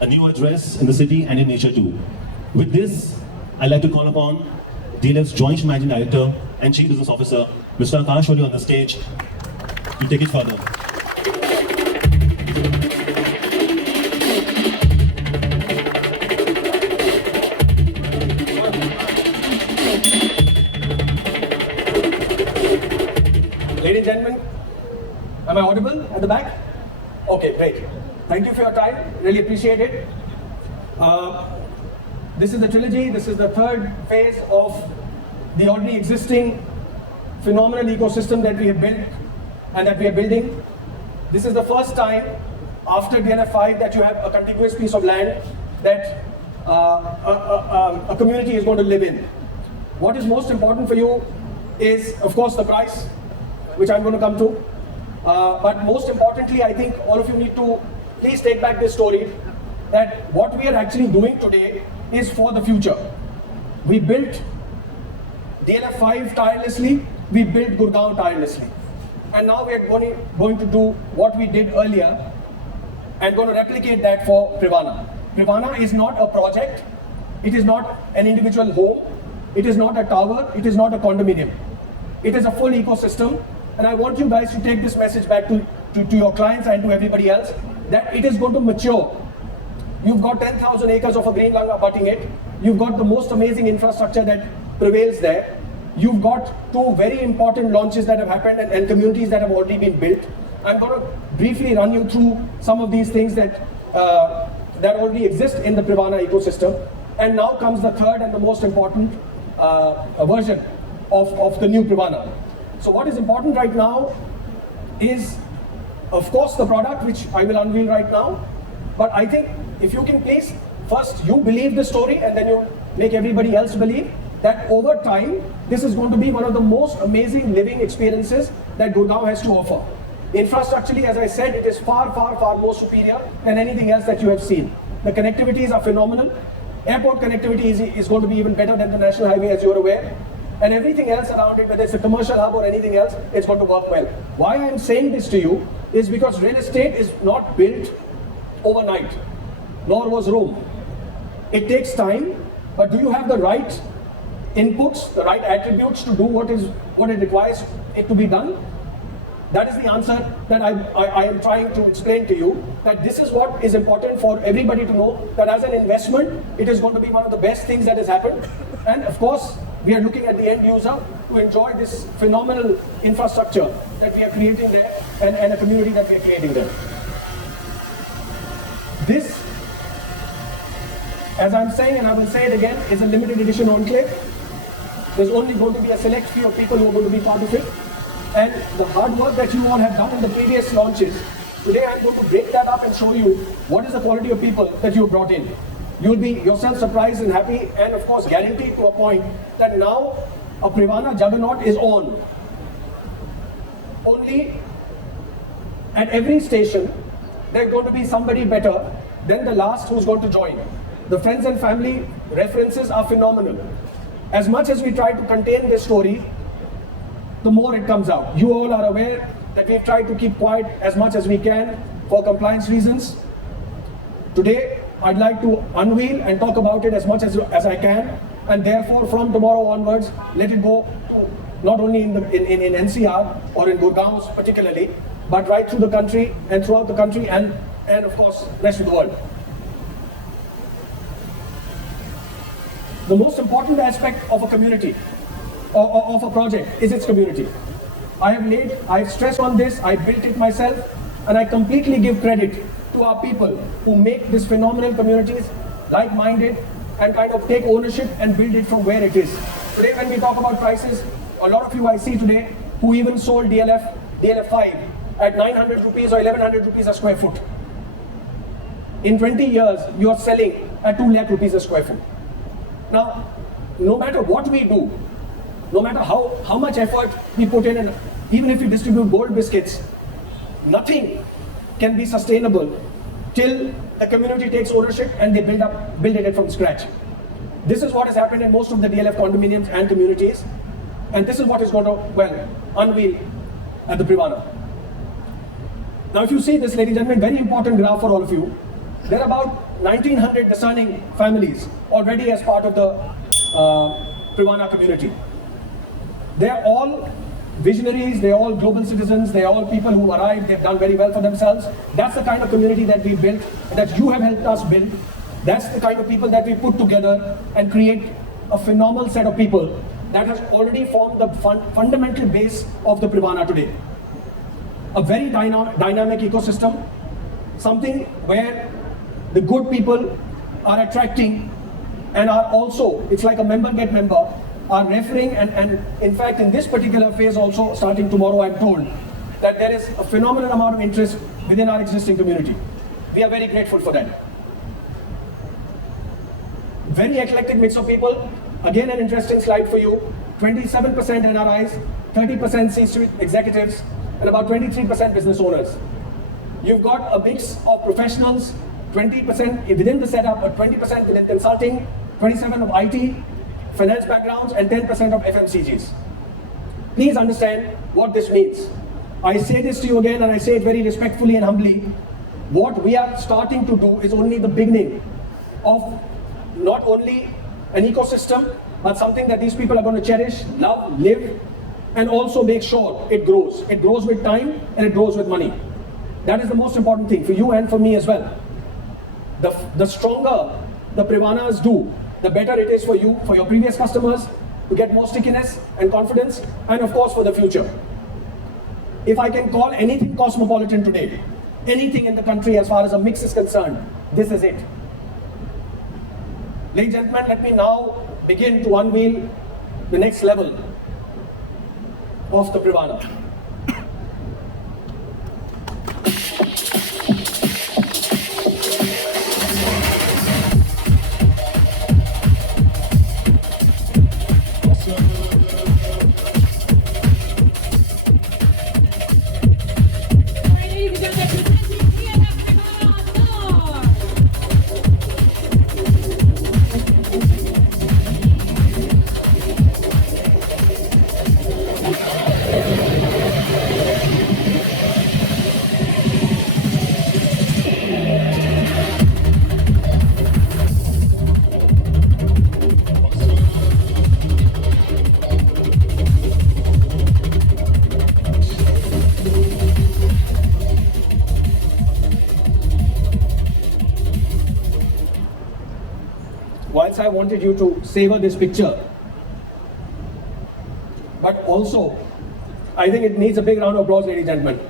a new address in the city and in nature too. With this, I'd like to call upon DLF's Joint Managing Director and Chief Business Officer, Mr. Akash on the stage to take it further. Ladies and gentlemen, am I audible at the back? Okay, great. Thank you for your time. Really appreciate it. This is the trilogy. This is the third phase of the already existing phenomenal ecosystem that we have built and that we are building. This is the first time after DLF 5 that you have a contiguous piece of land that a community is going to live in. What is most important for you is, of course, the price, which I'm going to come to. But most importantly, I think all of you need to please take back this story that what we are actually doing today is for the future. We built DLF 5 tirelessly, we built Gurgaon tirelessly. And now we are going to do what we did earlier and going to replicate that for Privana. Privana is not a project, it is not an individual home, it is not a tower, it is not a condominium. It is a full ecosystem, and I want you guys to take this message back to your clients and to everybody else that it is going to mature. You've got 10,000 acres of a green lung abutting it. You've got the most amazing infrastructure that prevails there. You've got two very important launches that have happened and communities that have already been built. I'm going to briefly run you through some of these things that already exist in the Privana ecosystem. And now comes the third and the most important version of the new Privana. So what is important right now is, of course, the product, which I will unveil right now. But I think if you can please, first you believe the story and then you make everybody else believe that over time, this is going to be one of the most amazing living experiences that Gurgaon has to offer. Infrastructurally, as I said, it is far, far, far more superior than anything else that you have seen. The connectivities are phenomenal. Airport connectivity is going to be even better than the national highway, as you're aware. And everything else around it, whether it's a commercial hub or anything else, it's going to work well. Why I'm saying this to you is because real estate is not built overnight, nor was Rome. It takes time, but do you have the right inputs, the right attributes to do what it requires it to be done? That is the answer that I am trying to explain to you, that this is what is important for everybody to know, that as an investment, it is going to be one of the best things that has happened. And of course, we are looking at the end user to enjoy this phenomenal infrastructure that we are creating there and a community that we are creating there. This, as I'm saying, and I will say it again, is a limited edition enclave. There's only going to be a select few of people who are going to be part of it. And the hard work that you all have done in the previous launches, today I'm going to break that up and show you what is the quality of people that you brought in. You'll be yourself surprised and happy, and of course guaranteed to a point that now a Privana juggernaut is on. Only at every station, there's going to be somebody better than the last who's going to join. The friends and family references are phenomenal. As much as we try to contain this story, the more it comes out. You all are aware that we've tried to keep quiet as much as we can for compliance reasons. Today, I'd like to unveil and talk about it as much as I can, and therefore from tomorrow onwards, let it go to not only in NCR or in Gurgaon particularly, but right through the country and throughout the country and of course, rest of the world. The most important aspect of a community, of a project, is its community. I have stressed on this, I built it myself, and I completely give credit to our people who make these phenomenal communities like-minded and kind of take ownership and build it from where it is. Today when we talk about prices, a lot of you I see today who even sold DLF 5 at 900 rupees or 1100 rupees a square foot. In 20 years, you are selling at 2 lakh rupees a square foot. Now, no matter what we do, no matter how much effort we put in, and even if we distribute gold biscuits, nothing can be sustainable till the community takes ownership and they build it from scratch. This is what has happened in most of the DLF condominiums and communities, and this is what is going to, unveil at the Privana. Now if you see this, ladies and gentlemen, very important graph for all of you. There are about 1900 discerning families already as part of the Privana community. They're all visionaries, they're all global citizens, they're all people who arrived, they've done very well for themselves. That's the kind of community that we built, that you have helped us build. That's the kind of people that we put together and create a phenomenal set of people that has already formed the fundamental base of the Privana today. A very dynamic ecosystem, something where the good people are attracting and are also, it's like a member get member, are referring and in fact in this particular phase also starting tomorrow I'm told that there is a phenomenal amount of interest within our existing community. We are very grateful for that. Very eclectic mix of people. Again, an interesting slide for you. 27% NRIs, 30% C-suite executives, and about 23% business owners. You've got a mix of professionals, 20% within the setup, but 20% within consulting, 27% of IT, finance backgrounds, and 10% of FMCGs. Please understand what this means. I say this to you again, and I say it very respectfully and humbly. What we are starting to do is only the beginning of not only an ecosystem, but something that these people are going to cherish, love, live, and also make sure it grows. It grows with time and it grows with money. That is the most important thing for you and for me as well. The stronger the Privanas do, the better it is for you, for your previous customers, to get more stickiness and confidence, and of course for the future. If I can call anything cosmopolitan today, anything in the country as far as a mix is concerned, this is it. Ladies and gentlemen, let me now begin to unveil the next level of the Privana. Whilst I wanted you to savor this picture, but also I think it needs a big round of applause, ladies and gentlemen.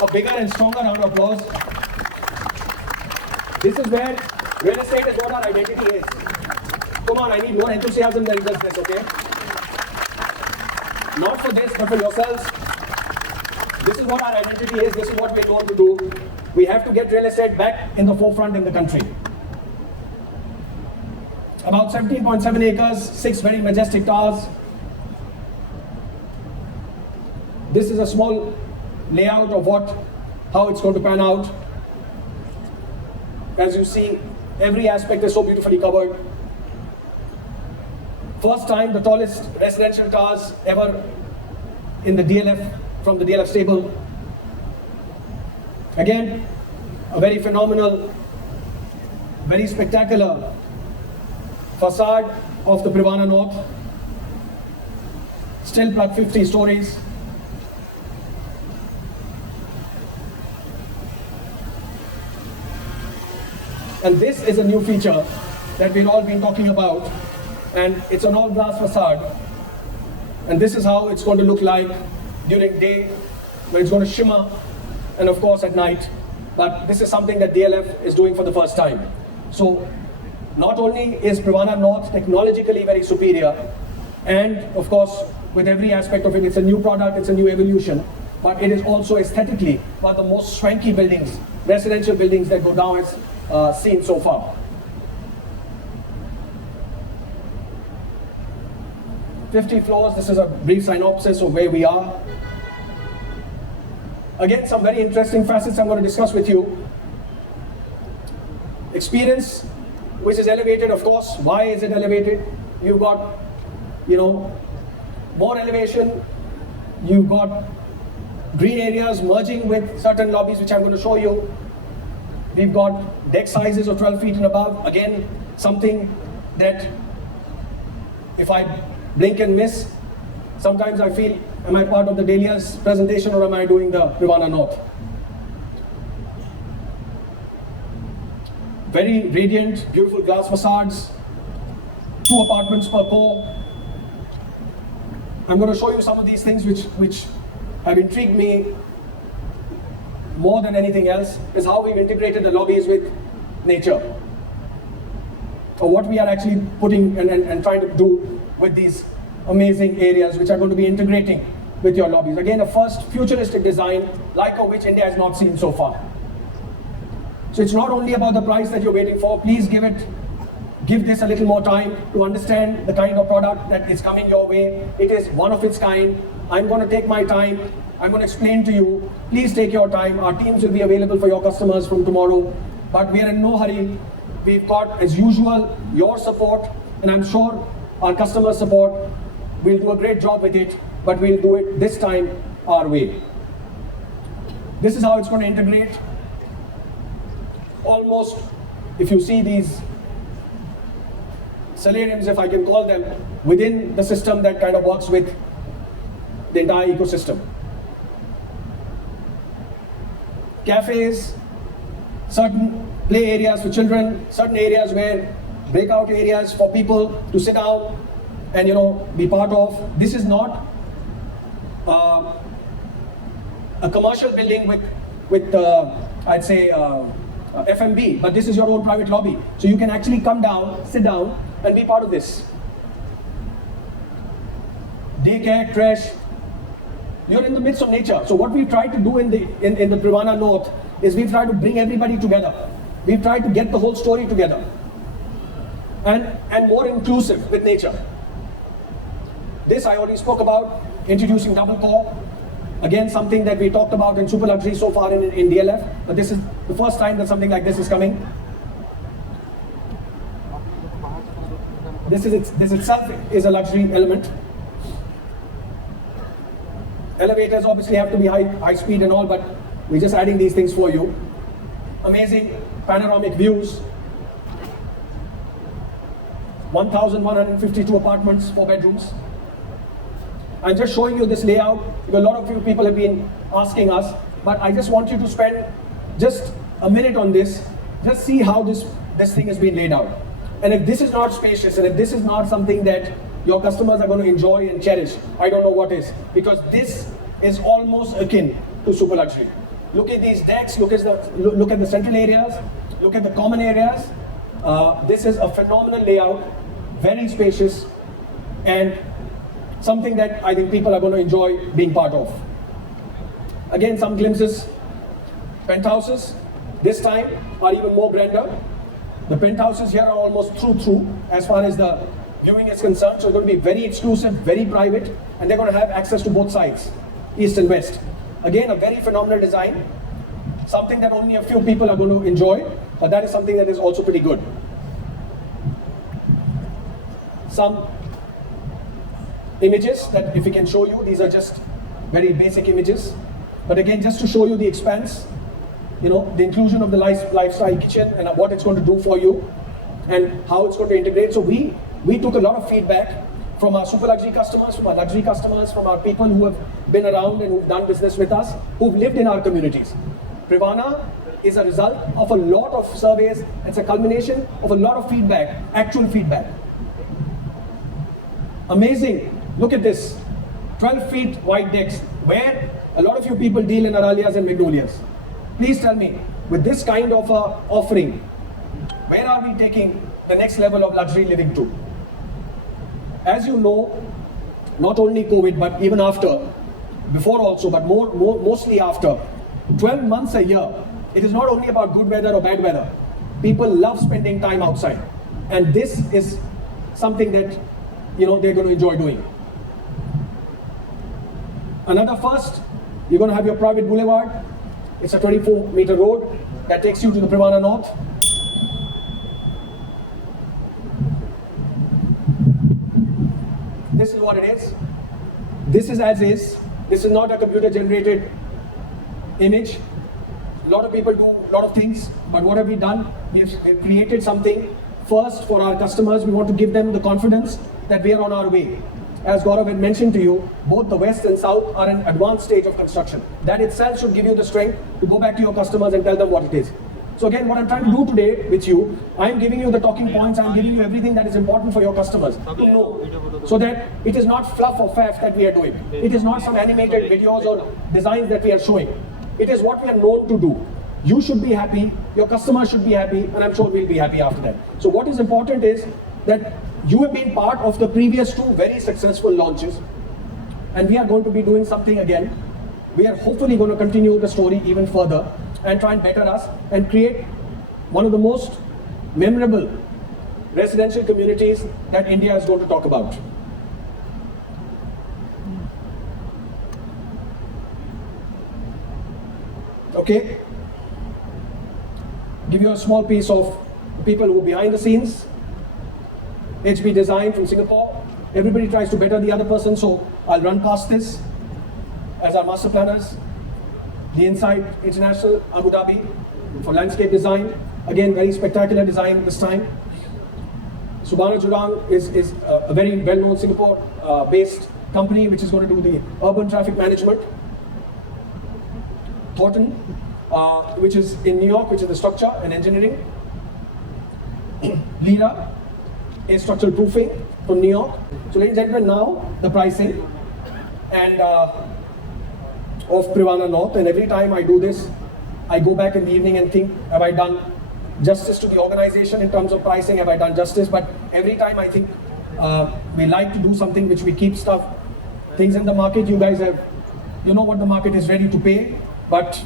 A bigger and stronger round of applause. This is where real estate is what our identity is. Come on, I need more enthusiasm than just this, okay? Not for this, but for yourselves. This is what our identity is, this is what we want to do. We have to get real estate back in the forefront in the country. About 17.7 acres, 6 very majestic towers. This is a small layout of how it's going to pan out. As you see, every aspect is so beautifully covered. First time, the tallest residential towers ever in the DLF, from the DLF stable. Again, a very phenomenal, very spectacular facade of the Privana North. Still plus 50 stories. And this is a new feature that we've all been talking about, and it's an all glass facade. And this is how it's going to look like during day, where it's going to shimmer, and of course at night. But this is something that DLF is doing for the first time. So not only is Privana North technologically very superior, and of course with every aspect of it, it's a new product, it's a new evolution, but it is also aesthetically one of the most swanky buildings, residential buildings that Gurgaon has seen so far. 50 floors, this is a brief synopsis of where we are. Again, some very interesting facets I'm going to discuss with you. Experience, which is elevated, of course. Why is it elevated? You've got, more elevation. You've got green areas merging with certain lobbies, which I'm going to show you. We've got deck sizes of 12 feet and above. Again, something that if I blink and miss, sometimes I feel, am I part of the Dahlia's presentation or am I doing the Privana North? Very radiant, beautiful glass facades, 2 apartments per core. I'm going to show you some of these things which have intrigued me more than anything else, is how we've integrated the lobbies with nature. Or what we are actually putting and trying to do with these amazing areas which are going to be integrating with your lobbies. Again, a first futuristic design like of which India has not seen so far. So it's not only about the price that you're waiting for. Please give this a little more time to understand the kind of product that is coming your way. It is one of its kind. I'm going to take my time. I'm going to explain to you. Please take your time. Our teams will be available for your customers from tomorrow. But we are in no hurry. We've got, as usual, your support. And I'm sure our customer support will do a great job with it. But we'll do it this time our way. This is how it's going to integrate. Almost, if you see these solariums, if I can call them, within the system that kind of works with the entire ecosystem. Cafes, certain play areas for children, certain areas where breakout areas for people to sit down and be part of. This is not a commercial building with I'd say F&B, but this is your own private lobby. So you can actually come down, sit down, and be part of this. Daycare, creche, you're in the midst of nature. So what we've tried to do in the Privana North is we've tried to bring everybody together. We've tried to get the whole story together. And more inclusive with nature. This I already spoke about, introducing double core. Again, something that we talked about in super luxury so far in DLF, but this is the first time that something like this is coming. This itself is a luxury element. Elevators obviously have to be high speed and all, but we're just adding these things for you. Amazing panoramic views. 1,152 apartments, 4 bedrooms. I'm just showing you this layout because a lot of you people have been asking us, but I just want you to spend just a minute on this. Just see how this thing has been laid out. And if this is not spacious and if this is not something that your customers are going to enjoy and cherish, I don't know what is. Because this is almost akin to super luxury. Look at these decks, look at the central areas, look at the common areas. This is a phenomenal layout, very spacious, and something that I think people are going to enjoy being part of. Again, some glimpses. Penthouses, this time, are even more grander. The penthouses here are almost through as far as the viewing is concerned. So it's going to be very exclusive, very private, and they're going to have access to both sides, east and west. Again, a very phenomenal design. Something that only a few people are going to enjoy, but that is something that is also pretty good. Some images that if we can show you, these are just very basic images. But again, just to show you the expanse, the inclusion of the lifestyle kitchen and what it's going to do for you and how it's going to integrate. So we took a lot of feedback from our super luxury customers, from our luxury customers, from our people who have been around and who've done business with us, who've lived in our communities. Privana is a result of a lot of surveys. It's a culmination of a lot of feedback, actual feedback. Amazing. Look at this. 12 feet wide decks, where a lot of you people deal in Aralias and Magnolias. Please tell me, with this kind of offering, where are we taking the next level of luxury living to? As you know, not only COVID, but even after, before also, but mostly after, 12 months a year, it is not only about good weather or bad weather. People love spending time outside. And this is something that, they're going to enjoy doing. Another first, you're going to have your private boulevard. It's a 24-meter road that takes you to the Privana North. This is what it is. This is as is. This is not a computer generated image. A lot of people do a lot of things, but what have we done? We've created something first for our customers. We want to give them the confidence that we are on our way. As Gaurav had mentioned to you, both the west and south are in advanced stage of construction. That itself should give you the strength to go back to your customers and tell them what it is. So again, what I'm trying to do today with you, I'm giving you the talking points, I'm giving you everything that is important for your customers to know, so that it is not fluff or faff that we are doing. It is not some animated videos or designs that we are showing. It is what we are known to do. You should be happy, your customers should be happy, and I'm sure we'll be happy after that. So what is important is that you have been part of the previous two very successful launches, and we are going to be doing something again. We are hopefully going to continue the story even further and try and better us and create one of the most memorable residential communities that India is going to talk about. Okay? Give you a small piece of people who are behind the scenes. HB Design from Singapore. Everybody tries to better the other person, so I'll run past this as our master planners. The Insight International, Abu Dhabi, for landscape design. Again, very spectacular design this time. Subhana Jurang is a very well-known Singapore-based company which is going to do the urban traffic management. Thornton, which is in New York, which is the structure and engineering. Lira is structural proofing from New York. So ladies and gentlemen, now the pricing and of Privana North, and every time I do this, I go back in the evening and think, have I done justice to the organization in terms of pricing? Have I done justice? But every time I think we like to do something which we keep things in the market. You guys have, you know what the market is ready to pay, but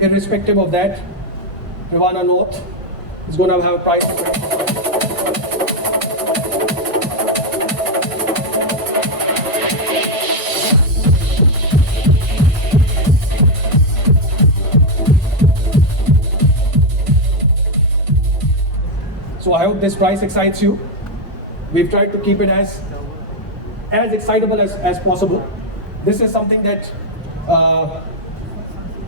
irrespective of that, Privana North is going to have a price. So I hope this price excites you. We've tried to keep it as excitable as possible. This is something that,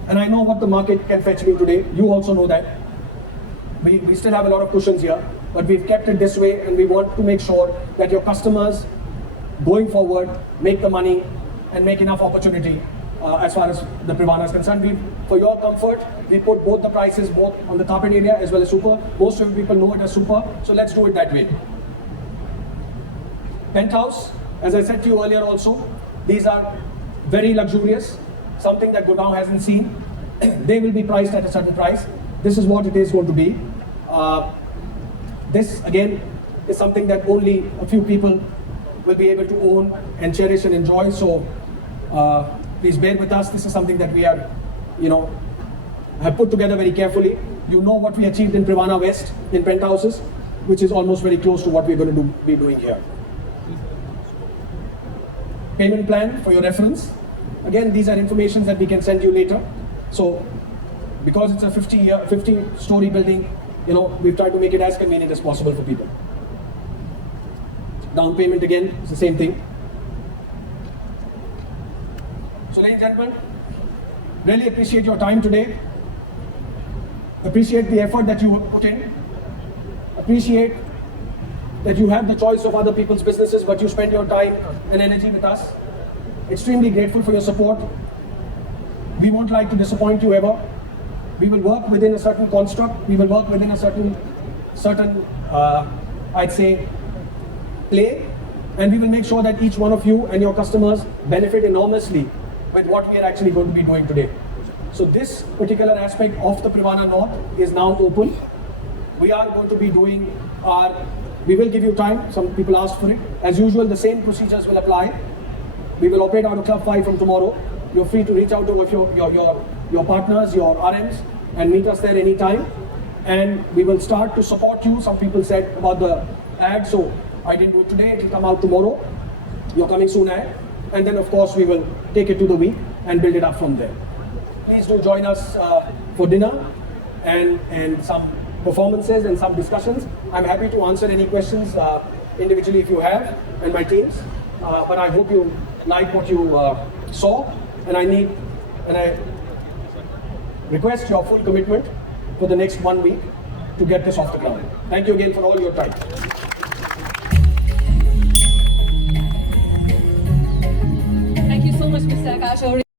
and I know what the market can fetch me today. You also know that. We still have a lot of cushions here, but we've kept it this way, and we want to make sure that your customers going forward make the money and make enough opportunity as far as the Privana is concerned. For your comfort, we put both the prices both on the carpet area as well as super. Most of you people know it as super, so let's do it that way. Penthouse, as I said to you earlier also, these are very luxurious, something that Gurgaon hasn't seen. They will be priced at a certain price. This is what it is going to be. This again is something that only a few people will be able to own and cherish and enjoy. So please bear with us. This is something that we are, have put together very carefully. You know what we achieved in Privana West in penthouses, which is almost very close to what we're going to be doing here. Payment plan for your reference. Again, these are information that we can send you later. So because it's a 50-story building, we've tried to make it as convenient as possible for people. Down payment again is the same thing. So ladies and gentlemen, really appreciate your time today. Appreciate the effort that you put in. Appreciate that you have the choice of other people's businesses, but you spend your time and energy with us. Extremely grateful for your support. We won't like to disappoint you ever. We will work within a certain construct. We will work within a certain I'd say, play. And we will make sure that each one of you and your customers benefit enormously with what we are actually going to be doing today. So this particular aspect of the Privana North is now open. We are going to be doing we will give you time. Some people asked for it. As usual, the same procedures will apply. We will operate out of Club 5 from tomorrow. You're free to reach out to your partners, your RMs, and meet us there anytime. And we will start to support you. Some people said about the ad, so I didn't do it today. It will come out tomorrow. You're coming soon ad. And then of course we will take it to the week and build it up from there. Please do join us for dinner and some performances and some discussions. I'm happy to answer any questions individually if you have, and my teams. But I hope you like what you saw, and I request your full commitment for the next 1 week to get this off the ground. Thank you again for all your time. Thank you so much, Mr. Akash.